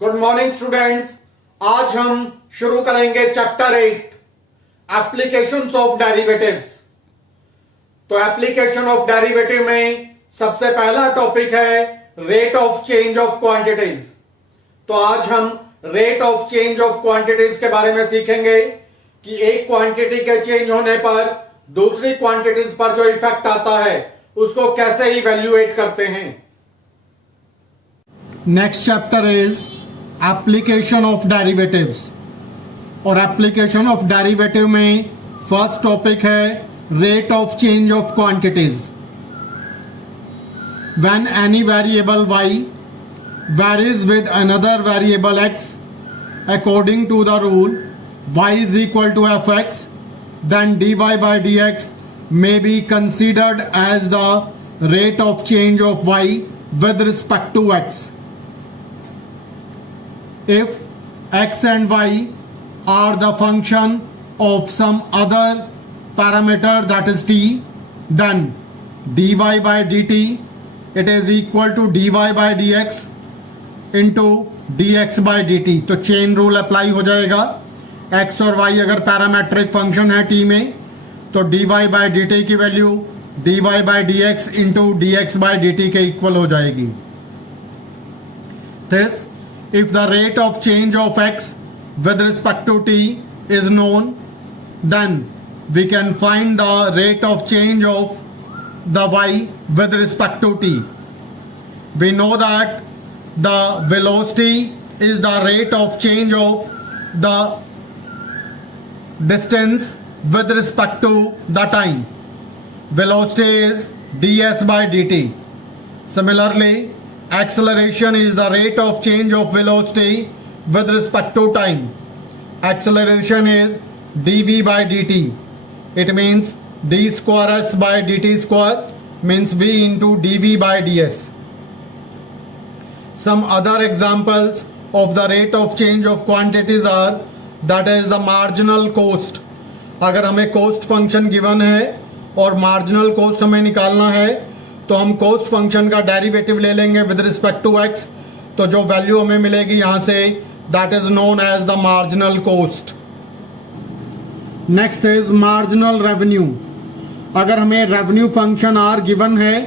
Good morning students. आज हम शुरू करेंगे चैप्टर 8 एप्लीकेशंस ऑफ डेरिवेटिव्स। तो एप्लीकेशन ऑफ डेरिवेटिव में सबसे पहला टॉपिक है rate of change of quantities. तो आज हम rate of change of quantities के बारे में सीखेंगे कि एक क्वांटिटी के चेंज होने पर दूसरी क्वांटिटीज पर जो इफेक्ट आता है उसको कैसे इवैल्यूएट करते हैं। Next chapter is application of derivatives. और एप्लीकेशन ऑफ डेरिवेटिव में फर्स्ट टॉपिक है rate of change of quantities. When any variable y varies with another variable x according to the rule y is equal to fx, then dy by dx may be considered as the rate of change of y with respect to x. If x and y are the function of some other parameter that is t, then dy by dt it is equal to dy by dx into dx by dt। तो chain rule apply हो जाएगा। x और y अगर parametric function है t में तो dy by dt की value dy by dx into dx by dt के इक्वल हो जाएगी। This if the rate of change of x with respect to t is known, then we can find the rate of change of the y with respect to t. We know that the velocity is the rate of change of the distance with respect to the time. Velocity is ds by dt. Similarly, acceleration is the rate of change of velocity with respect to time. Acceleration is dv by dt. It means d square s by dt square means v into dv by ds. Some other examples of the rate of change of quantities are, that is the marginal cost. अगर हमें cost function given है और marginal cost हमें निकालना है तो हम cost function का डेरिवेटिव ले लेंगे विद रिस्पेक्ट टू x। तो जो वैल्यू हमें मिलेगी यहां से that is known as the marginal cost. Next is marginal revenue. अगर हमें रेवेन्यू फंक्शन r गिवन है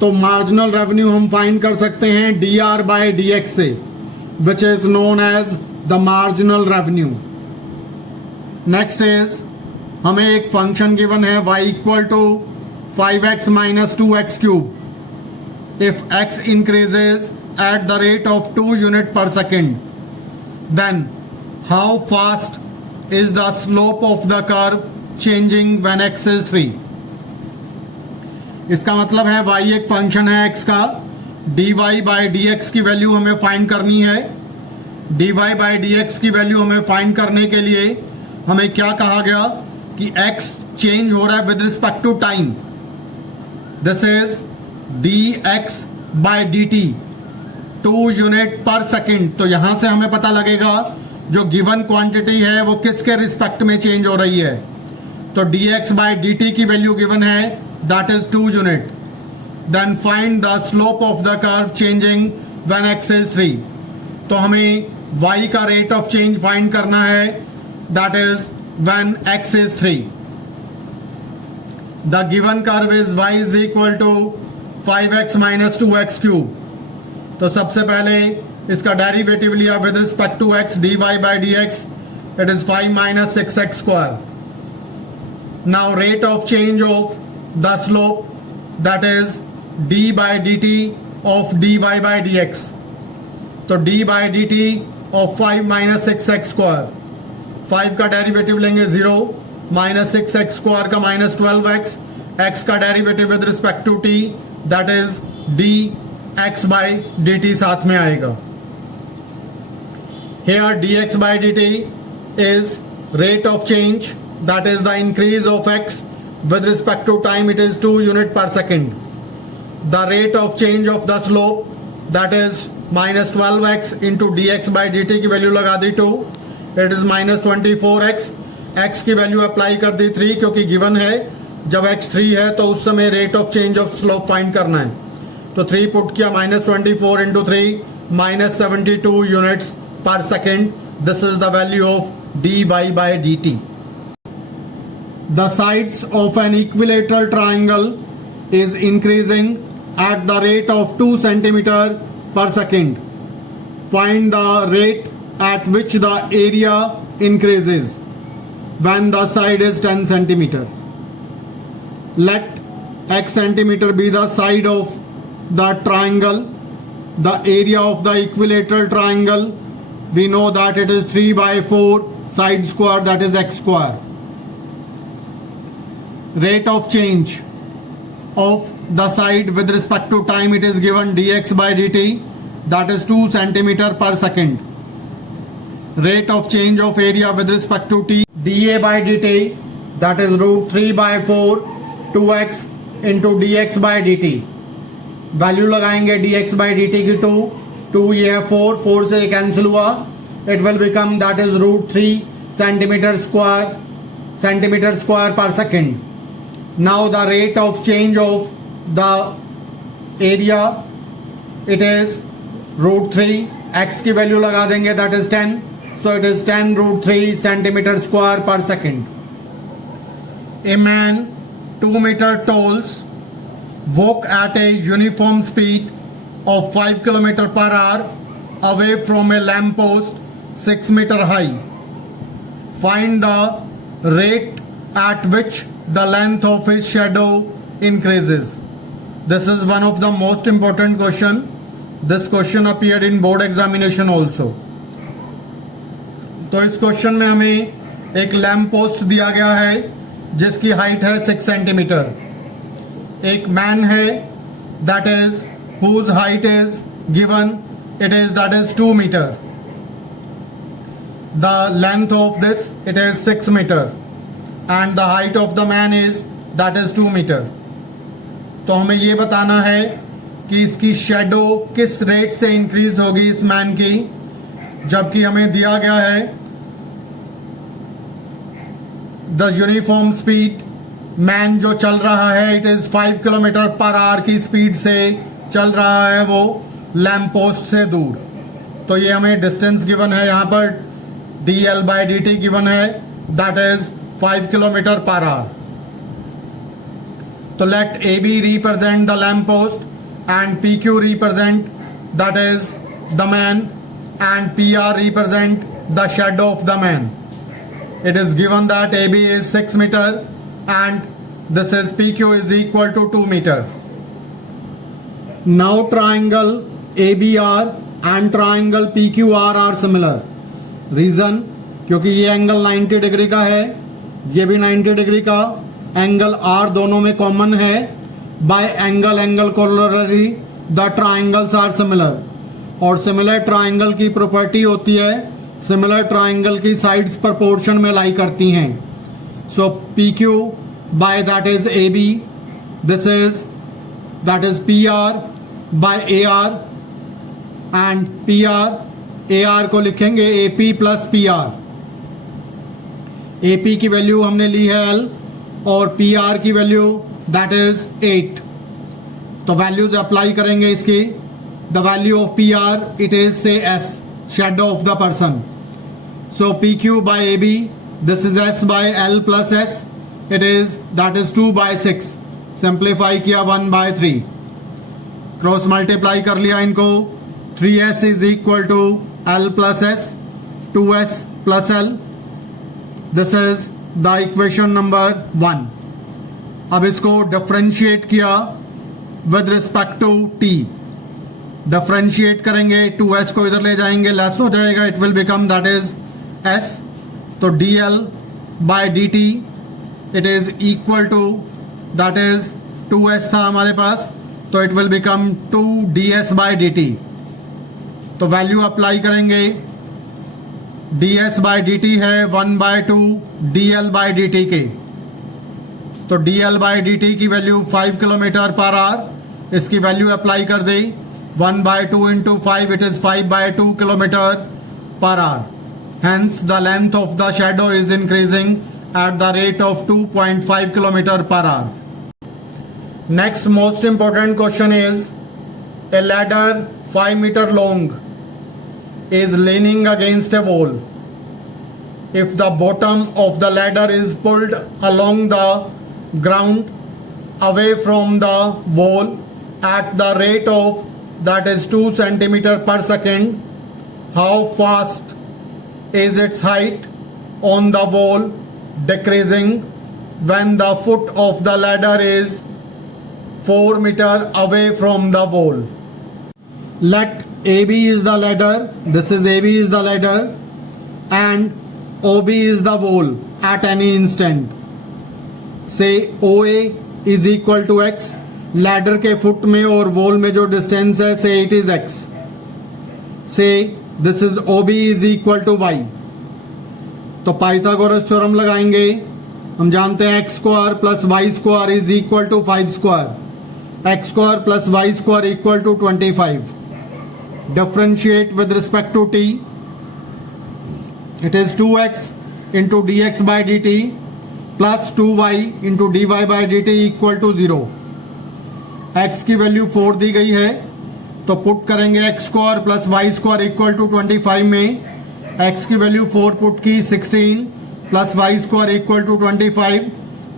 तो मार्जिनल रेवेन्यू हम फाइंड कर सकते हैं dr बाय dx से, which is known as the marginal revenue. Next is हमें एक फंक्शन गिवन है y equal to 5x minus 2x cube. If x increases at the rate of 2 unit per second, then how fast is the slope of the curve changing when x is 3? इसका मतलब है y एक function है x का, dy by dx की value हमें find करनी है। dy by dx की वैल्यू हमें फाइंड करने के लिए हमें क्या कहा गया कि x चेंज हो रहा है with respect to time. This is dx by dt 2 unit पर सेकेंड। तो यहां से हमें पता लगेगा जो गिवन क्वांटिटी है वो किसके रिस्पेक्ट में चेंज हो रही है। तो dx by dt की वैल्यू गिवन है that is 2 unit. Then find the slope of the curve changing when x is 3। तो हमें y का रेट ऑफ चेंज फाइंड करना है that is when x is 3। The given curve is y is equal to 5x minus 2x cube. तो सबसे पहले इसका derivative लिया with respect to x dy by dx it is 5 minus 6x square. Now rate of change of the slope that is d by dt of dy by dx. तो d by dt of 5 minus 6x square, 5 का derivative लेंगे 0 minus 6x square का minus 12x, x का derivative with respect to t that is dx by dt साथ में आएगा। Here dx by dt is rate of change, that is the increase of x with respect to time, it is 2 unit per second. The rate of change of the slope that is minus 12x into dx by dt की value लगा दी 2, it is minus 24x। x की value apply कर दी 3 क्योंकि given है जब x 3 है तो उस समय rate of change of slope find करना है। तो 3 पुट किया minus 24 into 3 minus 72 units per second. This is the value of dy by dt. The sides of an equilateral triangle is increasing at the rate of 2 centimeter per second. Find the rate at which the area increases when the side is 10 centimeter. Let x centimeter be the side of the triangle. The area of the equilateral triangle, we know that it is 3 by 4 side square, that is x square. Rate of change of the side with respect to time, it is given dx by dt, that is 2 centimeter per second. Rate of change of area with respect to t, dA by dt, that is root 3 by 4 2x into dx by dt. Value लगाएंगे dx by dt की 2 ये है 4 से cancel हुआ, it will become that is root 3 centimetre square per second. Now the rate of change of the area, it is root 3, x की value लगा देंगे that is 10, so it is 10 root 3 centimetre square per second. A man 2 meter tall walk at a uniform speed of 5 km per hour away from a lamp post 6 meter high. Find the rate at which the length of his shadow increases. This is one of the most important question. This question appeared in board examination also. तो इस question में हमें एक lamp post दिया गया है जिसकी height है 6 सेंटीमीटर. एक मैन है that is whose height is given, it is that is 2 metre. The length of this it is 6 metre and the height of the man is that is 2 metre. तो हमें ये बताना है कि इसकी शेडो किस रेट से इंक्रीज होगी इस मैन की, जबकि हमें दिया गया है द यूनिफॉर्म स्पीड. मैन जो चल रहा है it is 5 kilometre per our की स्पीड से चल रहा है वो लैम्प पोस्ट से दूर. तो ये हमें डिस्टेंस गिवन है, यहाँ पर dl बाई dt गिवन है that is 5 kilometre per hour. तो let AB represent the lamp post and PQ represent that is the man and PR represent the shadow of the man. It is given that AB is 6 meter and this is PQ is equal to 2 meter. Now triangle ABR and triangle PQR are similar. Reason, क्योंकि ये angle 90 degree का है, ये भी 90 degree का, angle R दोनों में common है. By angle corollary the triangles are similar. और सिमिलर ट्राइंगल की प्रॉपर्टी होती है सिमिलर ट्राइंगल की साइड्स प्रोपोर्शन में लाई करती हैं. So PQ by that is AB, this is that is PR by AR and AR को लिखेंगे AP प्लस PR. AP की वैल्यू हमने ली है L और PR की वैल्यू दैट इज 8. तो वैल्यूज अप्लाई करेंगे इसकी. The value of PR it is say S, shadow of the person. So PQ by AB, this is S by L plus S, it is that is 2 by 6. Simplify किया 1 by 3. Cross multiply कर लिया इनको. 3S is equal to L plus S, 2S plus L. This is the equation number 1. अब इसको differentiate किया with respect to T. Differentiate करेंगे 2s को इधर ले जाएंगे, लेस हो जाएगा, it will become that is s. तो dl by dt it is equal to that is 2s था हमारे पास, तो it will become 2ds by dt. तो वैल्यू अप्लाई करेंगे, ds बाय dt है 1 बाय 2 dl बाय dt के. तो dl बाय dt की वैल्यू 5 किलोमीटर पर आवर, इसकी वैल्यू अप्लाई कर दी 1 by 2 into 5, it is 5 by 2 kilometer per hour. Hence, the length of the shadow is increasing at the rate of 2.5 kilometer per hour. Next most important question is a ladder 5 meter long is leaning against a wall. If the bottom of the ladder is pulled along the ground away from the wall at the rate of that is 2 centimeter per second, how fast is its height on the wall decreasing when the foot of the ladder is 4 meter away from the wall? Let AB is the ladder, this is AB is the ladder, and OB is the wall at any instant. Say OA is equal to x, ladder के foot में और wall में जो distance है say it is x. Say this is OB is equal to y. तो Pythagoras theorem लगाएंगे. हम जानते हैं x square plus y square is equal to 5 square, x square plus y square equal to 25. Differentiate with respect to t. It is 2x into dx by dt plus 2y into dy by dt equal to 0. x की value 4 दी गई है तो put करेंगे x square plus y square equal to 25 में. x की value 4 put की 16 plus y square equal to 25,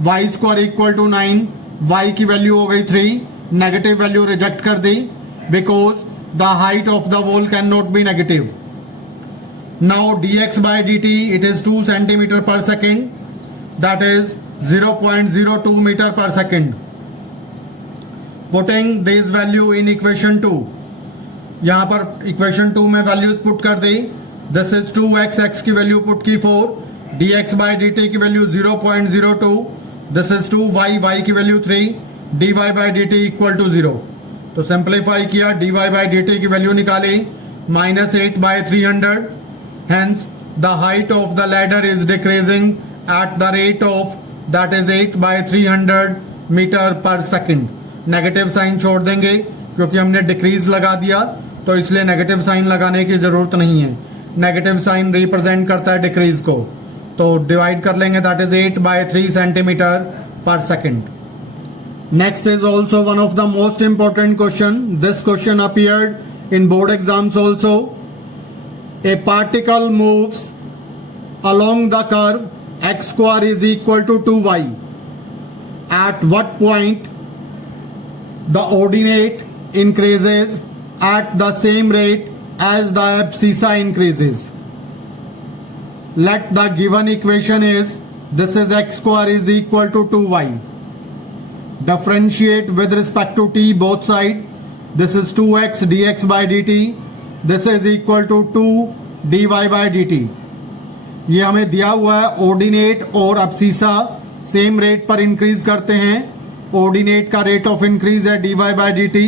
y square equal to 9, y की वैल्यू हो गई 3. नेगेटिव वैल्यू रिजेक्ट कर दी because the height of the wall can not be negative. Now dx by dt it is 2 centimeter per second, that is 0.02 meter per second. Putting this value in equation 2, यहाँ पर equation 2 में values put कर दी. This is 2x, x की value put की 4, dx by dt की value 0.02, this is 2y, y की value 3, dy by dt equal to 0. तो simplify किया, dy by dt की वैल्यू निकाली -8 by 300. Hence, the height of the ladder is decreasing at the rate of that is 8 by 300 meter per second. Negative sign छोड़ देंगे क्योंकि हमने decrease लगा दिया तो इसलिए नेगेटिव साइन लगाने की जरूरत नहीं है. नेगेटिव साइन रिप्रेजेंट करता है डिक्रीज को, तो डिवाइड कर लेंगे, दैट इज 8 by 3 सेंटीमीटर पर second. Next is also one of the most important question. This question appeared in board exams also. A particle moves along the curve x square is equal to 2y. At what point the ordinate increases at the same rate as the abscissa increases? Let the given equation is this is x square is equal to 2y. Differentiate with respect to t both side. This is 2x dx by dt. This is equal to 2 dy by dt. ये हमें दिया हुआ है. Ordinate और abscissa same rate पर increase करते हैं. Ordinate का रेट ऑफ इंक्रीज है dy by dt,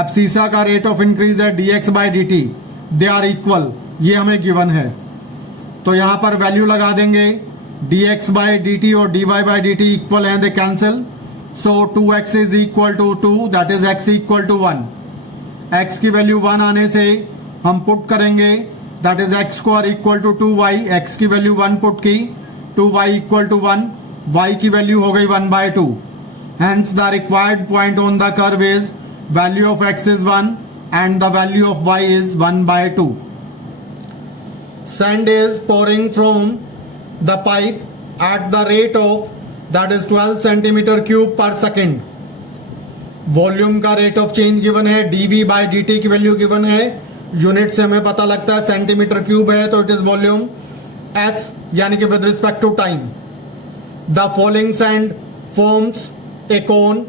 अब्सीसा का रेट ऑफ इंक्रीज है dx by dt. They are equal, ये हमें गिवन है. तो यहाँ पर वैल्यू लगा देंगे. dx by dt और dy by dt इक्वल हैं, they cancel. So 2x is equal to 2, that is x equal to 1. x की वैल्यू 1 आने से हम पुट करेंगे, that is x square equal to 2y. x की वैल्यू 1 पुट की, 2y equal to 1, y की value हो गई 1 by 2. Hence the required point on the curve is value of x is 1 and the value of y is 1 by 2. Sand is pouring from the pipe at the rate of that is 12 centimeter cube per second. Volume का rate of change given है, dv by dt की value given है. Unit से हमें पता लगता है centimetre cube है तो इट इज वॉल्यूम s, यानी कि with respect to time. The following sand forms a cone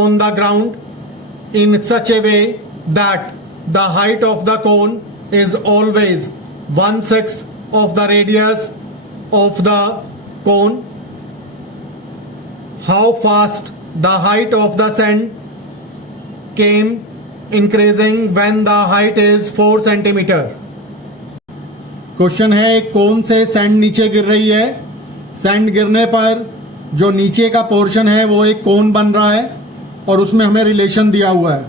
on the ground in such a way that the height of the cone is always 1/6 of the radius of the cone. How fast the height of the sand came increasing when the height is 4 centimeter. Question है, एक कोन से sand नीचे गिर रही है. Sand गिरने पर जो नीचे का पोर्शन है वो एक कोन बन रहा है और उसमें हमें रिलेशन दिया हुआ है.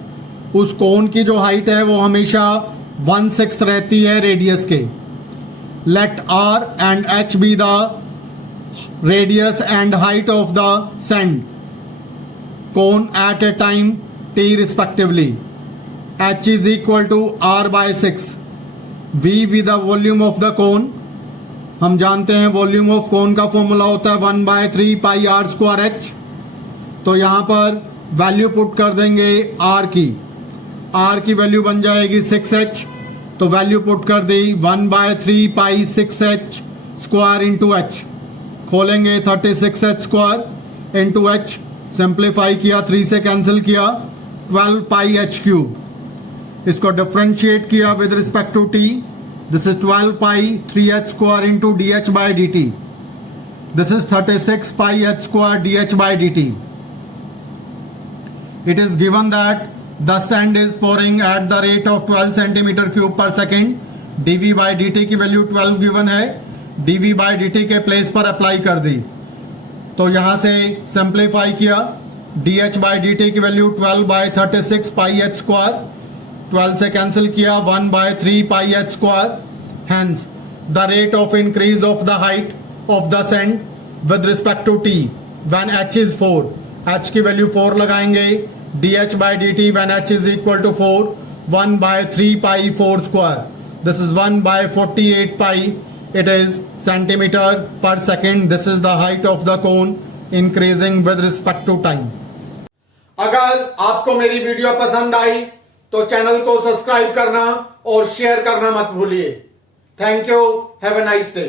उस कोन की जो हाइट है वो हमेशा 1/6 रहती है रेडियस के. Let r and h be the radius and height of the sand cone at a time t respectively. h is equal to r by 6. v with the volume of the cone, हम जानते हैं volume of cone का formula होता है 1/3 पाई are square H. तो यहाँ पर value put कर देंगे r की वैल्यू बन जाएगी 6h. तो वैल्यू पुट कर दी 1/3 पाई 6h स्क्वायर इंटू एच. खोलेंगे 36h square into H. Simplify किया, 3 से कैंसिल किया, 12 पाई एच क्यूब. इसको डिफ्रेंशिएट किया with respect to t. This is 12 pi 3h square into d h by d t. This is 36 pi h square d h by d t. It is given that the sand is pouring at the rate of 12 centimeter cube per second. dv by dt की value 12 given है. dv by dt के place पर apply कर दी. तो यहाँ से simplify किया, dh by dt की value 12 by 36 pi h square. 12 से कैंसिल किया, 1/3 pi h square. Hence the rate of increase of the height of the sand with respect to t when h is 4. h की value 4 लगाएंगे. dh by dt when h is equal to 4, 1/3 pi 4 square. This is 1/48 pi. It is centimeter per second. This is the height of the cone increasing with respect to time. अगर आपको मेरी video पसंद आई तो channel को subscribe करना और share करना मत भूलिए. Thank you. Have a nice day.